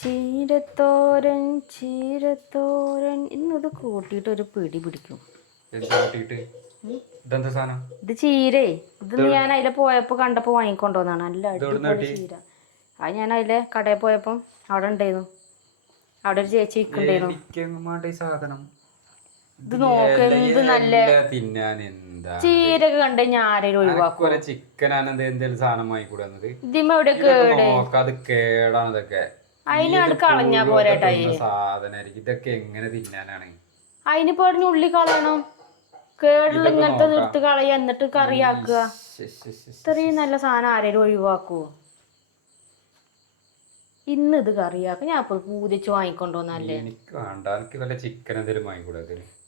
ചീരത്തോരൻ ചീരത്തോരൻ ഇന്നത് കൂട്ടിയിട്ട് പിടി പിടിക്കും. ഇത് ചീരേ, ഇത് ഞാൻ അതിലെ പോയപ്പോ കണ്ടപ്പോ വാങ്ങിക്കൊണ്ടുവന്നാണ്. നല്ല അടിപൊളി ചീര. അത് ഞാൻ അതിലെ കടയിൽ പോയപ്പോ അവിടെ ഉണ്ടായിരുന്നു. അവിടെ ഒരു ചേച്ചി വിൽക്കണ്ടായിരുന്നു. ഇത് നോക്ക്, എന്ത് നല്ല ചീരൊക്കെ കണ്ട് ഞാൻ ആരെങ്കിലും ഒഴിവാക്കും. ഇതിമ്മ എവിടെ കേട്? അതിനാണ് കളഞ്ഞാ പോരേട്ടായി. അതിനിപ്പോ ഉള്ളി കളയണം. കേടുള്ള ഇങ്ങനത്തെ നിർത്ത് കളയുക, എന്നിട്ട് കറിയാക്കുക. ഇത്രയും നല്ല സാധനം ആരെങ്കിലും ഒഴിവാക്കുവോ? ഇന്ന് ഇത് കറിയാക്കുക. ഞാൻ ഇപ്പോൾ പൂതിച്ച് വാങ്ങിക്കൊണ്ടുവന്നല്ലേ.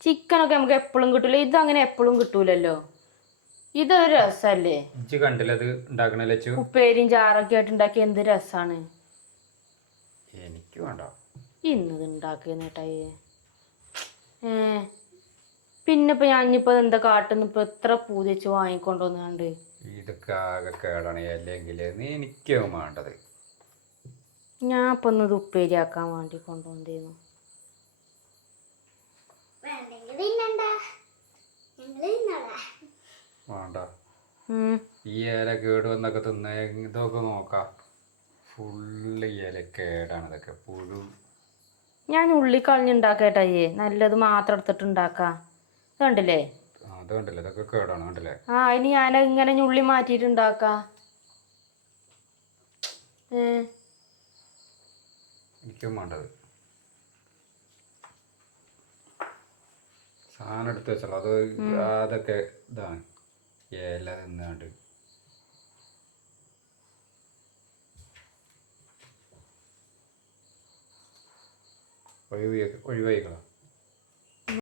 ചിക്കനൊക്കെ നമുക്ക് എപ്പോഴും കിട്ടൂല. ഇത് അങ്ങനെ എപ്പോഴും കിട്ടൂലല്ലോ. ഇതൊരു രസല്ലേ. ഉപ്പേരിയും ചാറൊക്കെ ആയിട്ട് ഉണ്ടാക്കി എന്ത് രസാണ്. ഇന്നത് ഉണ്ടാക്കിയേട്ടായി. പിന്നെ ഇപ്പൊ ഞാനിപ്പോ എന്താ കാട്ടുന്ന? ഇപ്പൊ എത്ര പൂതിച്ച് വാങ്ങിക്കൊണ്ടുവന്നുണ്ട്. ഇതൊക്കെ ആകെ കേടാണ്. അല്ലെങ്കിൽ എനിക്കും വേണ്ടത്. ഞാൻ ഇപ്പൊ ഒന്നത് ഉപ്പേരിയാക്കാൻ വേണ്ടി കൊണ്ടുവന്നിരുന്നു. വേണ്ട, ഈ ഇല കേട് വന്നൊക്കെ തിന്ന ഇതൊക്കെ നോക്കാം. ഫുള്ള് ഇല കേടാണ്. ഇതൊക്കെ പുഴു. ഞാൻ ഉള്ളി കളഞ്ഞുണ്ടാക്കേട്ടായേ. നല്ലത് മാത്രം എടുത്തിട്ട് ഉണ്ടാക്കാം. കണ്ടില്ലേ? ഇതൊക്കെ കേടാണ്. കണ്ടില്ലേ? ഇനി ഞാൻ ഇങ്ങനെ ഉള്ളി മാറ്റിയിട്ട് ഉണ്ടാക്കാം. എനിക്കും വേണ്ടത്. സാധനം എടുത്ത് വെച്ചോളൂ. അത് അതൊക്കെ ഇതാണ് ഇല തിന്നാണ്ട്. ഒഴിവായിക്കളാം.